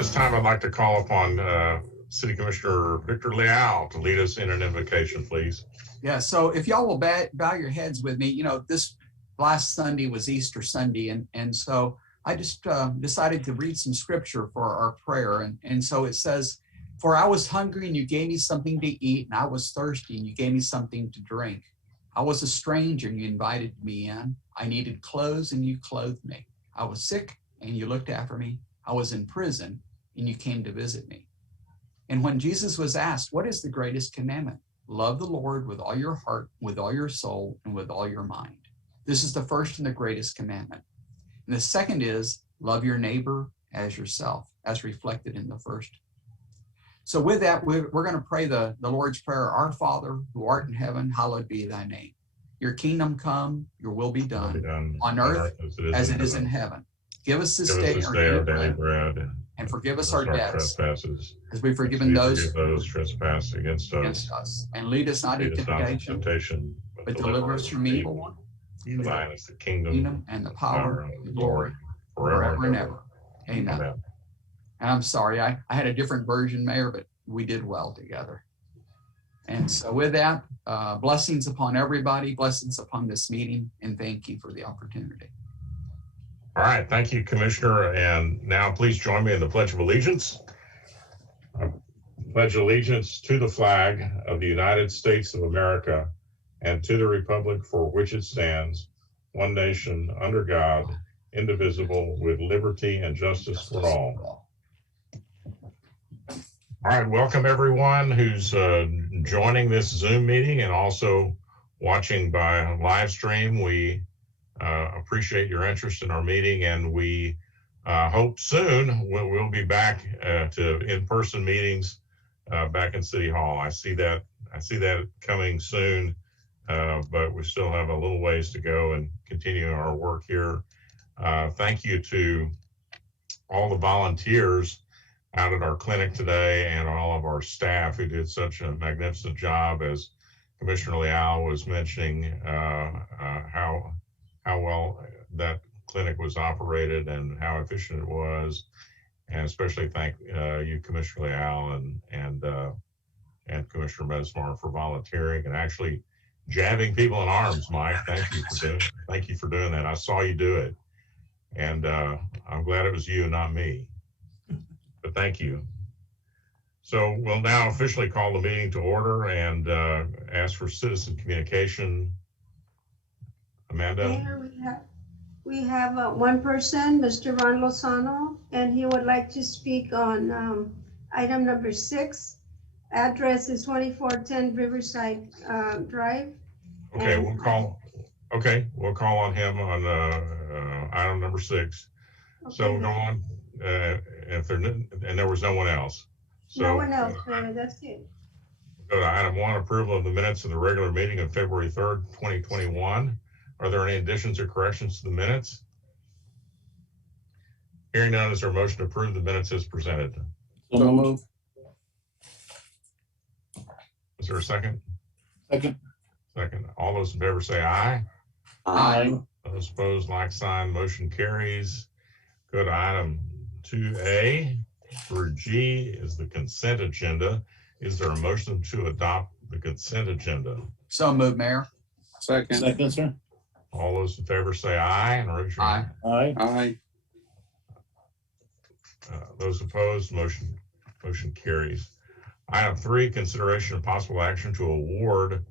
this time, I'd like to call upon City Commissioner Victor Leal to lead us in an invocation, please. Yeah, so if y'all will bow your heads with me, you know, this last Sunday was Easter Sunday, and so I just decided to read some scripture for our prayer. And so it says, "For I was hungry and you gave me something to eat, and I was thirsty and you gave me something to drink. I was a stranger and you invited me in. I needed clothes and you clothed me. I was sick and you looked after me. I was in prison and you came to visit me." And when Jesus was asked, "What is the greatest commandment?" "Love the Lord with all your heart, with all your soul, and with all your mind." This is the first and the greatest commandment. And the second is, love your neighbor as yourself, as reflected in the first. So with that, we're going to pray the Lord's Prayer. "Our Father, who art in heaven, hallowed be thy name. Your kingdom come, your will be done on earth as it is in heaven. Give us this day our daily bread, and forgive us our debts, trespasses, as we've forgiven those trespass against us. And lead us not into temptation, but deliver us from evil one. For thine is the kingdom and the power and the glory forever and ever. Amen. And I'm sorry, I had a different version, Mayor, but we did well together. And so with that, blessings upon everybody, blessings upon this meeting, and thank you for the opportunity. All right, thank you, Commissioner. And now please join me in the Pledge of Allegiance. I pledge allegiance to the flag of the United States of America and to the republic for which it stands, one nation, under God, indivisible, with liberty and justice for all. All right, welcome everyone who's joining this Zoom meeting and also watching by live stream. We appreciate your interest in our meeting, and we hope soon we'll be back to in-person meetings back in City Hall. I see that coming soon, but we still have a little ways to go and continue our work here. Thank you to all the volunteers out at our clinic today and all of our staff who did such a magnificent job. As Commissioner Leal was mentioning, how well that clinic was operated and how efficient it was, and especially thank you, Commissioner Leal, and Commissioner Mesmar for volunteering and actually jabbing people in arms. Mike, thank you for doing that. I saw you do it, and I'm glad it was you and not me. But thank you. So we'll now officially call the meeting to order and ask for citizen communication. Amanda? Mayor, we have one person, Mr. Ron Lozano, and he would like to speak on item number 6. Address is 2410 Riverside Drive. Okay, we'll call on him on item number 6. Okay, so go on. And there was no one else. So, no one else, that's it. Go to item 1, approval of the minutes of the regular meeting of February 3rd, 2021. Are there any additions or corrections to the minutes? Hearing none, is there a motion to approve the minutes as presented? So moved. Is there a second? Second. Second. All those in favor say aye. Aye. Those opposed, like sign. Motion carries. Go to item 2A. For G is the consent agenda. Is there a motion to adopt the consent agenda? So moved, Mayor. Second. Second, sir. All those in favor say aye and raise your hand. Aye. Aye. Those opposed, motion carries. Item 3, consideration of possible action to award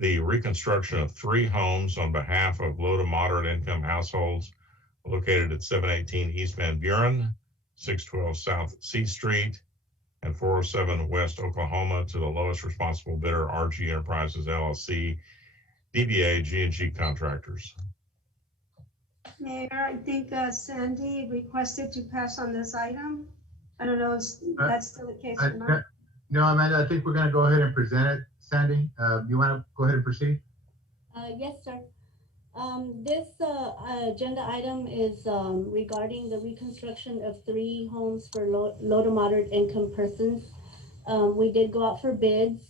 the reconstruction of 3 homes on behalf of low to moderate income households located at 718 East Van Buren, 612 South C Street, and 407 West Oklahoma to the lowest responsible bidder, RG Enterprises LLC, DBA G&G Contractors. Mayor, I think Sandy requested to pass on this item. I don't know if that's still the case or not. No, Amanda, I think we're going to go ahead and present it. Sandy, you want to go ahead and proceed? Yes, sir. This agenda item is regarding the reconstruction of 3 homes for low to moderate income persons. We did go out for bids,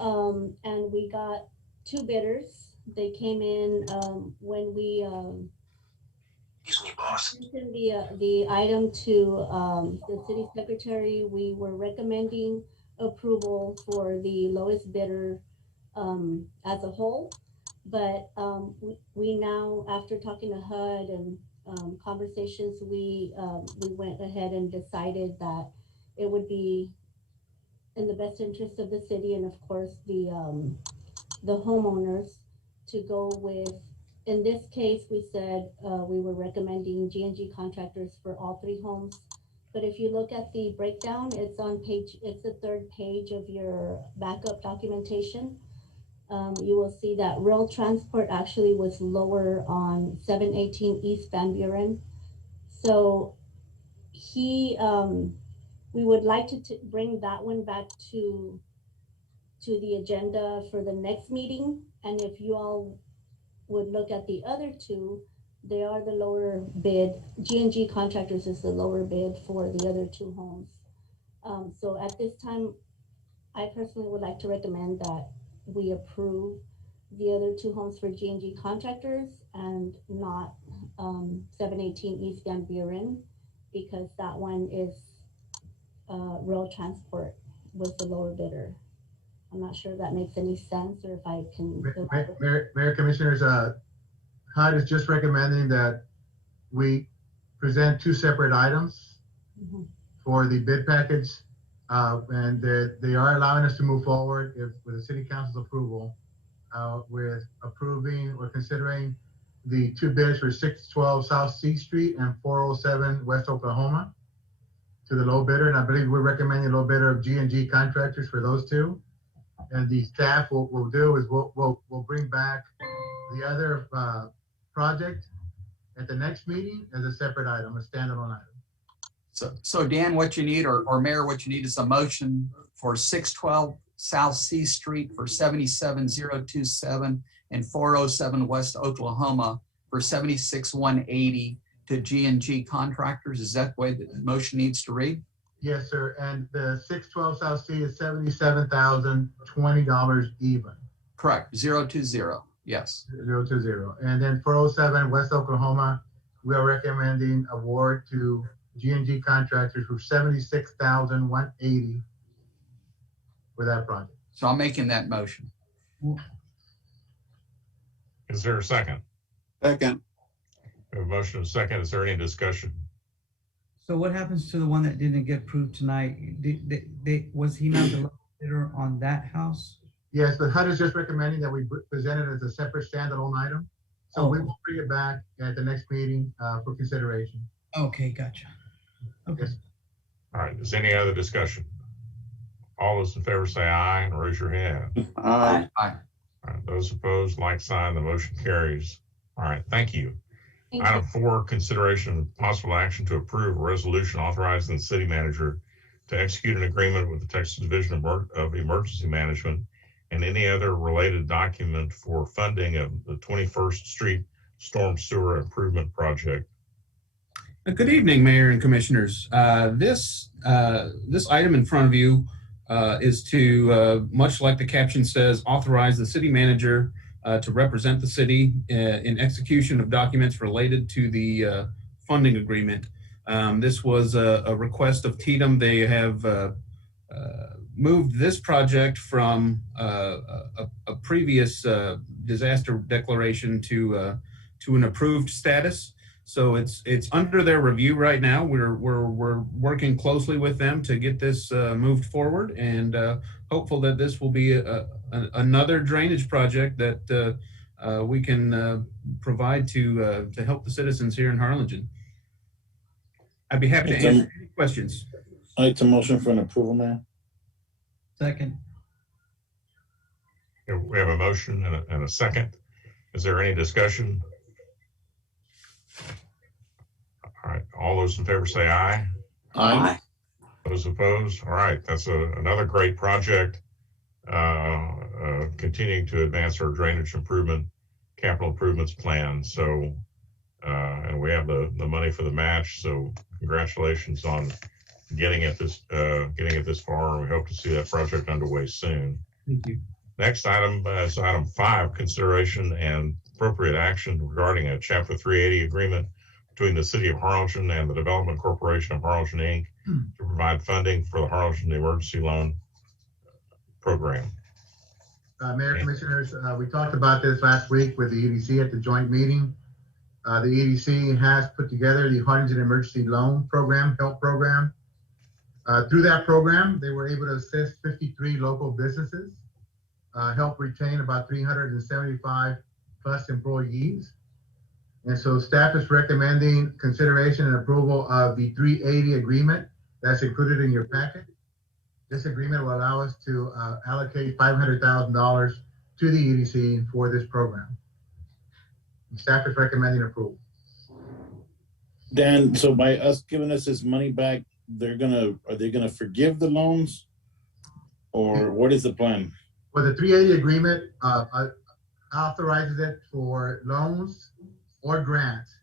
and we got 2 bidders. They came in when we Sent the item to the city secretary. We were recommending approval for the lowest bidder as a whole. But we now, after talking to HUD and conversations, we went ahead and decided that it would be in the best interest of the city and of course the homeowners to go with, in this case, we said we were recommending G&G contractors for all 3 homes. But if you look at the breakdown, it's the 3rd page of your backup documentation. You will see that rail transport actually was lower on 718 East Van Buren. So we would like to bring that one back to the agenda for the next meeting. And if you all would look at the other 2, they are the lower bid. G&G Contractors is the lower bid for the other 2 homes. So at this time, I personally would like to recommend that we approve the other 2 homes for G&G Contractors and not 718 East Van Buren, because that one is rail transport was the lower bidder. I'm not sure if that makes any sense or if I can. Mayor, Commissioners, HUD is just recommending that we present 2 separate items for the bid package. And they are allowing us to move forward with the city council's approval with approving or considering the 2 bids for 612 South C Street and 407 West Oklahoma to the low bidder. And I believe we're recommending low bidder of G&G Contractors for those 2. And the staff will do is we'll bring back the other project at the next meeting as a separate item, a standalone item. So Dan, what you need, or Mayor, what you need is a motion for 612 South C Street for 77027 and 407 West Oklahoma for 76180 to G&G Contractors. Is that the way the motion needs to read? Yes, sir. And the 612 South C is $77,020 even. Correct. 020. Yes. 020. And then 407 West Oklahoma, we are recommending award to G&G Contractors for $76,180 for that project. So I'm making that motion. Is there a second? Second. We have a motion and a second. Is there any discussion? So what happens to the one that didn't get approved tonight? Was he not the lowest bidder on that house? Yes, the HUD is just recommending that we present it as a separate standalone item. So we will bring it back at the next meeting for consideration. Okay, gotcha. Okay. Yes. All right, is any other discussion? All those in favor say aye and raise your hand. Aye. Aye. All right, those opposed, like sign, the motion carries. All right, thank you. Thank Item you. 4, consideration of possible action to approve a resolution authorizing the city manager to execute an agreement with the Texas Division of Emergency Management and any other related document for funding of the 21st Street Storm Sewer Improvement Project. Good evening, Mayor and Commissioners. This item in front of you is to, much like the caption says, authorize the city manager to represent the city in execution of documents related to the funding agreement. This was a request of TDM. They have moved this project from a previous disaster declaration to an approved status. So it's under their review right now. We're working closely with them to get this moved forward, and hopeful that this will be another drainage project that we can provide to help the citizens here in Harlingen. I'd be happy to answer any questions. I'd like to motion for an approval, Mayor. Second. We have a motion and a second. Is there any discussion? All right, all those in favor say aye. Aye. Those opposed? All right, that's another great project. Continuing to advance our drainage improvement, capital improvements plan. So, and we have the money for the match. So congratulations on getting it this far. And we hope to see that project underway soon. Thank you. Next item is item 5, consideration and appropriate action regarding a Chapter 380 agreement between the City of Harlingen and the Development Corporation of Harlingen, Inc. to provide funding for the Harlingen Emergency Loan Program. Mayor, Commissioners, we talked about this last week with the EDC at the joint meeting. The EDC has put together the Harlingen Emergency Loan Program, HELP program. Through that program, they were able to assist 53 local businesses, help retain about 375 plus employees. And so staff is recommending consideration and approval of the 380 agreement that's included in your packet. This agreement will allow us to allocate $500,000 to the EDC for this program. Staff is recommending approval. Dan, so by us giving us this money back, are they gonna forgive the loans? Or what is the plan? Well, the 380 agreement authorizes it for loans or grants.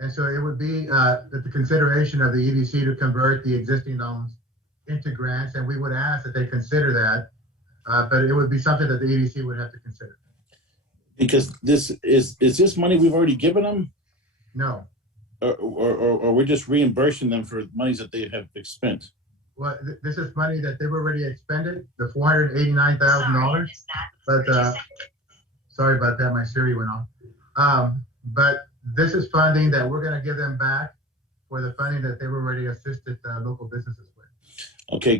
And so it would be at the consideration of the EDC to convert the existing loans into grants, and we would ask that they consider that, but it would be something that the EDC would have to consider. Because this is this money we've already given them? No. Or we're just reimbursing them for monies that they have spent? Well, this is money that they've already expended, the $489,000. But sorry about that, my Siri went off. But this is funding that we're going to give them back for the funding that they've already assisted local businesses with. Okay,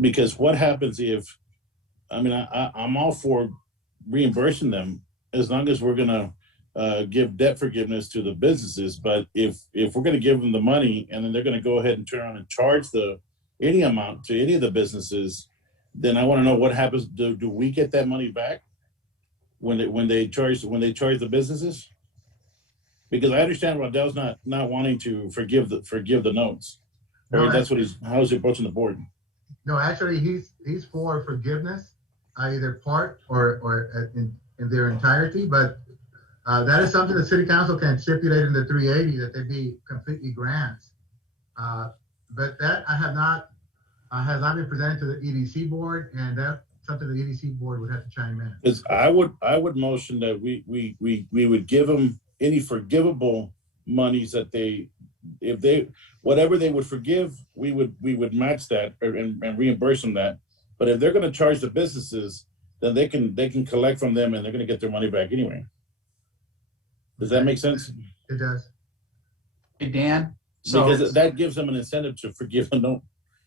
because what happens if, I mean, I'm all for reimbursing them as long as we're gonna give debt forgiveness to the businesses. But if we're gonna give them the money and then they're gonna go ahead and turn around and charge any amount to any of the businesses, then I want to know what happens. Do we get that money back when they charge the businesses? Because I understand Rodell's not wanting to forgive the notes. No, Or that's what how's he approaching the board? No, actually, he's for forgiveness, either part or in their entirety. But that is something the City Council can stipulate in the 380 that they be completely grants. But that has not been presented to the EDC board, and that's something the EDC board would have to chime in. Because I would motion that we would give them any forgivable monies that whatever they would forgive, we would match that and reimburse them that. But if they're going to charge the businesses, then they can collect from them and they're going to get their money back anyway. Does that make sense? It does. Hey, Dan. So, because that gives them an incentive to forgive a note.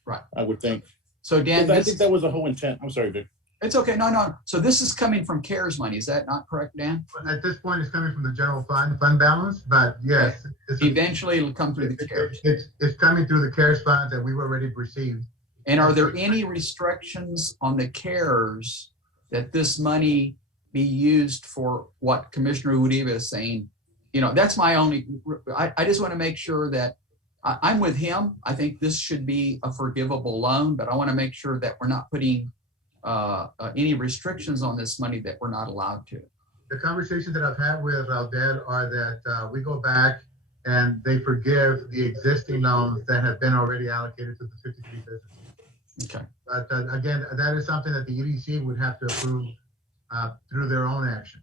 Right. I would think. So Dan, I think that was the whole intent. I'm sorry, Vic. It's okay. No. So this is coming from CARES money. Is that not correct, Dan? At this point, it's coming from the general fund balance, but yes. Eventually it'll come through the CARES. It's coming through the CARES funds that we've already received. And are there any restrictions on the CARES that this money be used for what Commissioner Uribe is saying? You know, that's my only, I just want to make sure that I'm with him. I think this should be a forgivable loan, but I want to make sure that we're not putting any restrictions on this money that we're not allowed to. The conversations that I've had with Aldel are that we go back and they forgive the existing loans that have been already allocated to the 53 businesses. Okay. But again, that is something that the EDC would have to approve through their own action.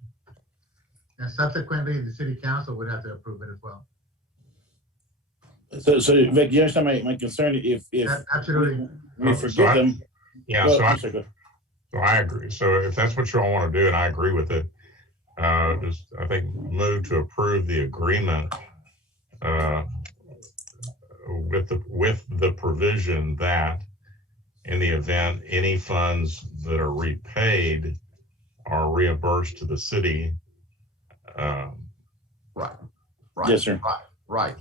And subsequently, the City Council would have to approve it as well. So Vic, you understand my concern? If Absolutely. we forgive them. Yeah, well, so I agree. So if that's what you all want to do, and I agree with it, just I think move to approve the agreement with the provision that in the event any funds that are repaid are reimbursed to the city. Right. Yes, sir. Right.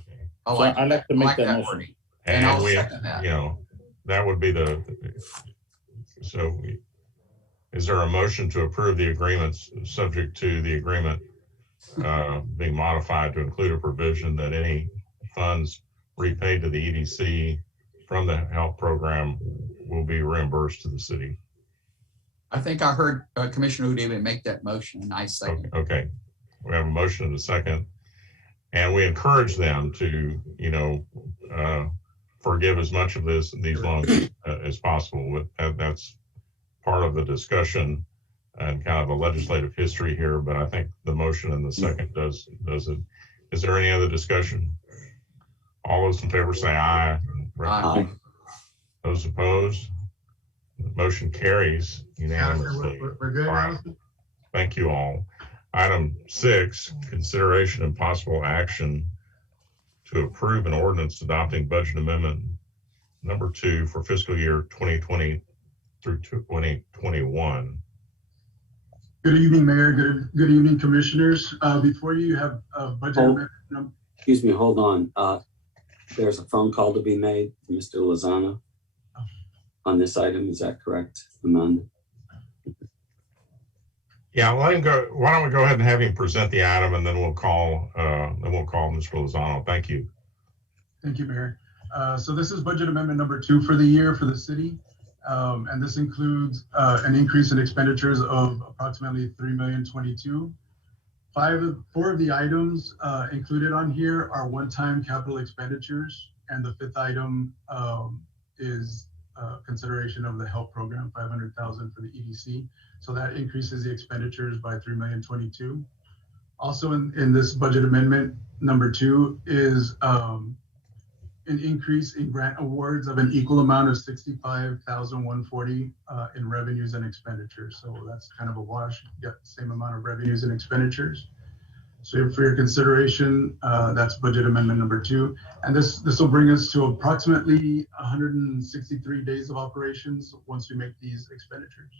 I'd like to make that motion. wording. And I'll we, second that. you know, that would be is there a motion to approve the agreements subject to the agreement being modified to include a provision that any funds repaid to the EDC from the health program will be reimbursed to the city? I think I heard Commissioner Uribe make that motion, and I second. Okay. We have a motion and a second. And we encourage them to, you know, forgive as much of these loans as possible. That's part of the discussion and kind of the legislative history here. But I think the motion and the second does it. Is there any other discussion? All those in favor say aye. Aye. Those opposed? The motion carries Allison, unanimously. we're good, All right. Allison? Thank you all. Item 6, consideration and possible action to approve an ordinance adopting budget amendment number 2 for fiscal year 2020 through 2021. Good evening, Mayor. Good evening, Commissioners. Before you have a budget amendment. Excuse me, hold on. There's a phone call to be made from Mr. Lozano on this item. Is that correct, Amanda? Yeah, let him go. Why don't we go ahead and have him present the item, and then we'll call Mr. Lozano. Thank you. Thank you, Mayor. So this is budget amendment number 2 for the year for the city. And this includes an increase in expenditures of approximately $3,022,000. 4 of the items included on here are one-time capital expenditures, and the 5th item is consideration of the health program, $500,000 for the EDC. So that increases the expenditures by $3,022,000. Also in this budget amendment number 2 is an increase in grant awards of an equal amount of $65,140 in revenues and expenditures. So that's kind of a wash. You get the same amount of revenues and expenditures. So for your consideration, that's budget amendment number 2. And this will bring us to approximately 163 days of operations once we make these expenditures,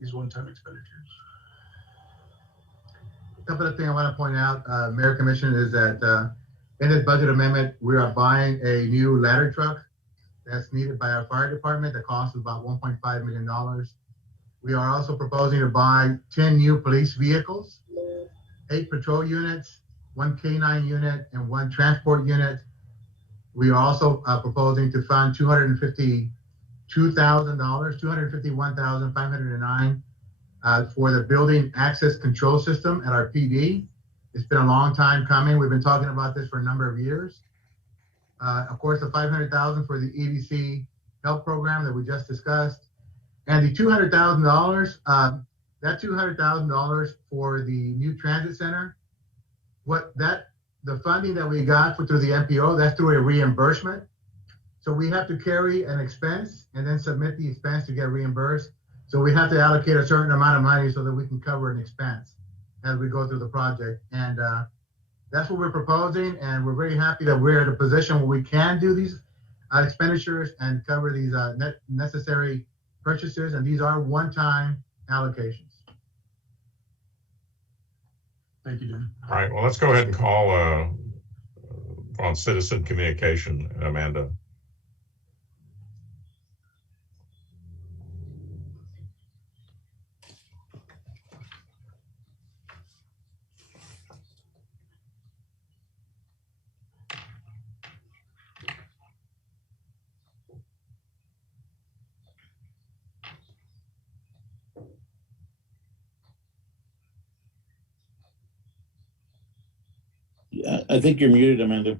these one-time expenditures. A couple of things I want to point out, Mayor, Commissioner, is that in this budget amendment, we are buying a new ladder truck that's needed by our fire department. The cost is about $1.5 million. We are also proposing to buy 10 new police vehicles, 8 patrol units, 1 K9 unit, and 1 transport unit. We are also proposing to fund $252,000, $251,509 for the building access control system at our PD. It's been a long time coming. We've been talking about this for a number of years. Of course, the $500,000 for the EDC health program that we just discussed, and the $200,000. That $200,000 for the new transit center. The funding that we got through the MPO, that's through a reimbursement. So we have to carry an expense and then submit the expense to get reimbursed. So we have to allocate a certain amount of money so that we can cover an expense as we go through the project. And that's what we're proposing. And we're very happy that we're at a position where we can do these expenditures and cover these necessary purchases. And these are one-time allocations. Thank you, Jim. All right, well, let's go ahead and call on citizen communication, Amanda. I think you're muted, Amanda.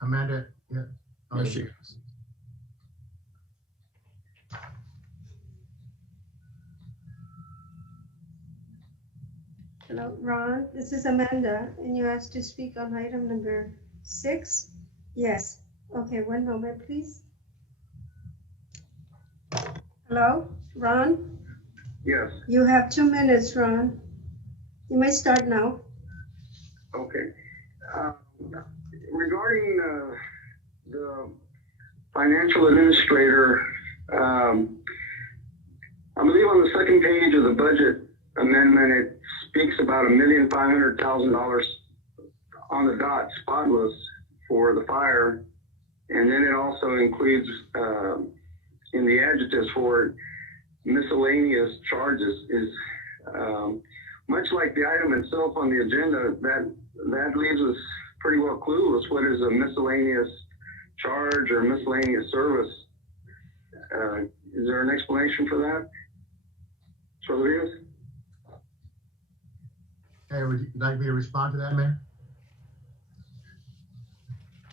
Amanda, yeah. There she goes. Hello, Ron, this is Amanda, and you asked to speak on item number 6? Yes. Okay, one moment, please. Hello, Ron? Yes. You have 2 minutes, Ron. You may start now. Okay. Regarding the financial administrator, I believe on the second page of the budget amendment, it speaks about $1,500,000 on the dot, spotless, for the fire, and then it also includes in the adjectives for it, miscellaneous charges. Is much like the item itself on the agenda, that leaves us pretty well clueless. What is a miscellaneous charge or miscellaneous service? Is there an explanation for that? Rodriguez? Hey, would you like me to respond to that, Mayor?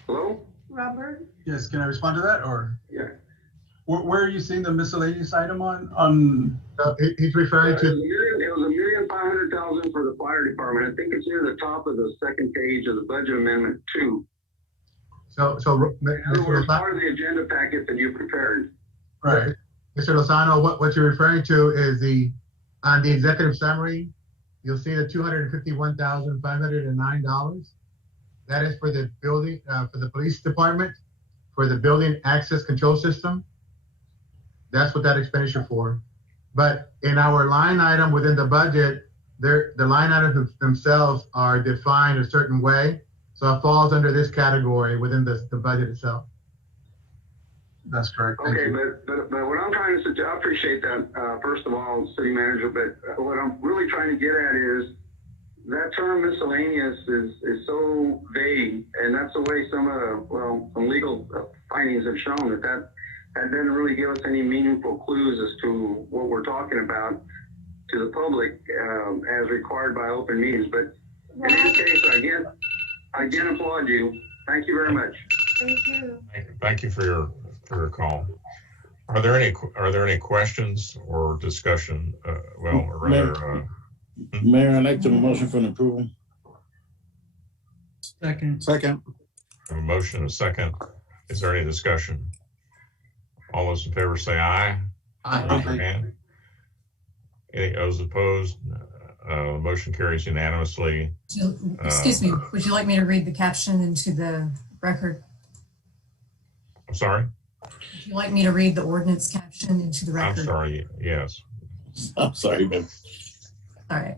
Hello? Robert? Yes, can I respond to that, or Yeah. where are you seeing the miscellaneous item on? He's referring It to was $1,500,000 $200,000 for the fire department. I think it's near the top of the second page of the budget amendment 2. So, In other words, Mr. part of the agenda packet that you prepared. Right. Mr. Lozano, what you're referring to is on the executive summary, you'll see the $251,509. That is for the building, for the police department, for the building access control system. That's what that expenditure for. But in our line item within the budget, the line items themselves are defined a certain way. So it falls under this category within the budget itself. That's correct. Thank Okay, you. but what I'm trying to suggest, I appreciate that, first of all, city manager, but what I'm really trying to get at is that term miscellaneous is so vague, and that's the way some legal findings have shown that doesn't really give us any meaningful clues as to what we're talking about to the public as required by open meetings. But in any case, I again applaud you. Thank you very much. Thank you. Thank you for your call. Are there any questions or discussion? Mayor, I'd like to motion for an approval. Second. A motion, a second. Is there any discussion? All those in favor say aye. Raise your hand. Any those opposed? Motion carries unanimously. Excuse me, would you like me to read the caption into the record? I'm sorry? Would you like me to read the ordinance caption into the record? I'm sorry, yes. I'm sorry, man. All right.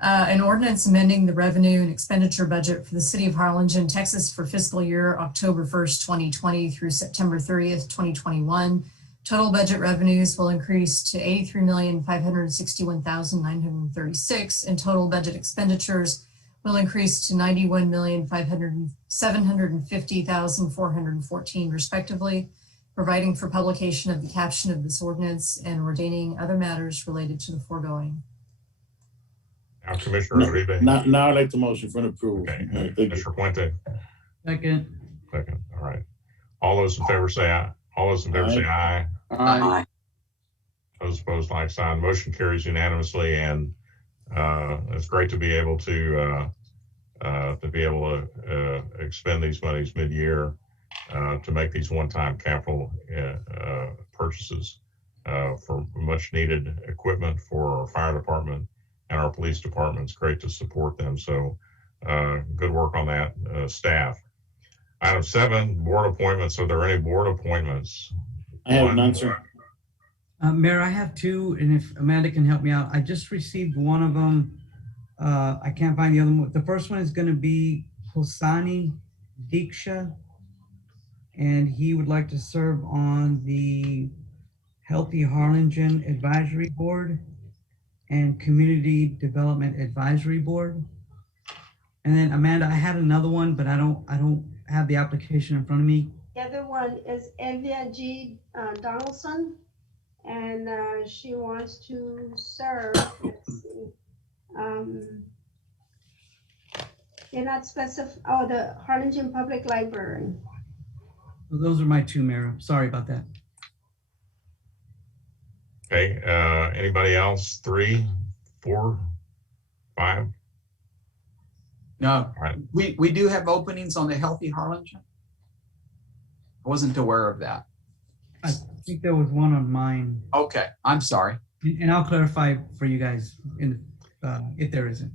An ordinance amending the revenue and expenditure budget for the city of Harlingen, Texas for fiscal year October 1st, 2020 through September 30th, 2021. Total budget revenues will increase to $83,561,936, and total budget expenditures will increase to $91,750,414 respectively, providing for publication of the caption of this ordinance and ordaining other matters related to the foregoing. Now, Commissioner Uribe. Now I'd like to motion for an approval. Okay. Commissioner Puente. Second. All right. All those in favor say aye. All those in favor say aye. Aye. Those opposed, like sign. Motion carries unanimously, and it's great to be able to expend these monies mid-year to make these one-time capital purchases for much-needed equipment for our fire department and our police department. It's great to support them. So good work on that, staff. Item 7, board appointments. Are there any board appointments? I have none, sir. Mayor, I have 2, and if Amanda can help me out, I just received one of them. I can't find the other one. The first one is going to be Hosani Diksha, and he would like to serve on the Healthy Harlingen Advisory Board and Community Development Advisory Board. And then Amanda, I had another one, but I don't have the application in front of me. The other one is Elvia G. Donaldson, and she wants to serve. Let's see. They're not specific. Oh, the Harlingen Public Library. So those are my 2, Mayor. Sorry about that. Okay. Anybody else? 3, 4, 5? No, All right. we do have openings on the Healthy Harlingen. I wasn't aware of that. I think there was one on mine, Okay, I'm sorry. and I'll clarify for you guys if there isn't.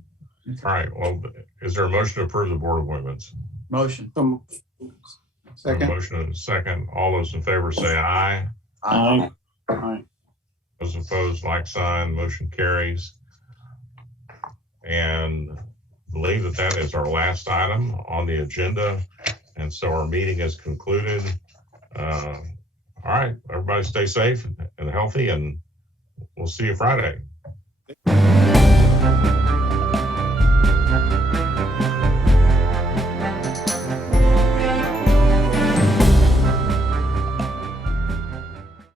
All right. Well, is there a motion to approve the board appointments? Motion. A motion and a second. All those in favor say aye. Aye. Aye. Those opposed, like sign. Motion carries. And I believe that is our last item on the agenda. And so our meeting is concluded. All right. Everybody stay safe and healthy, and we'll see you Friday.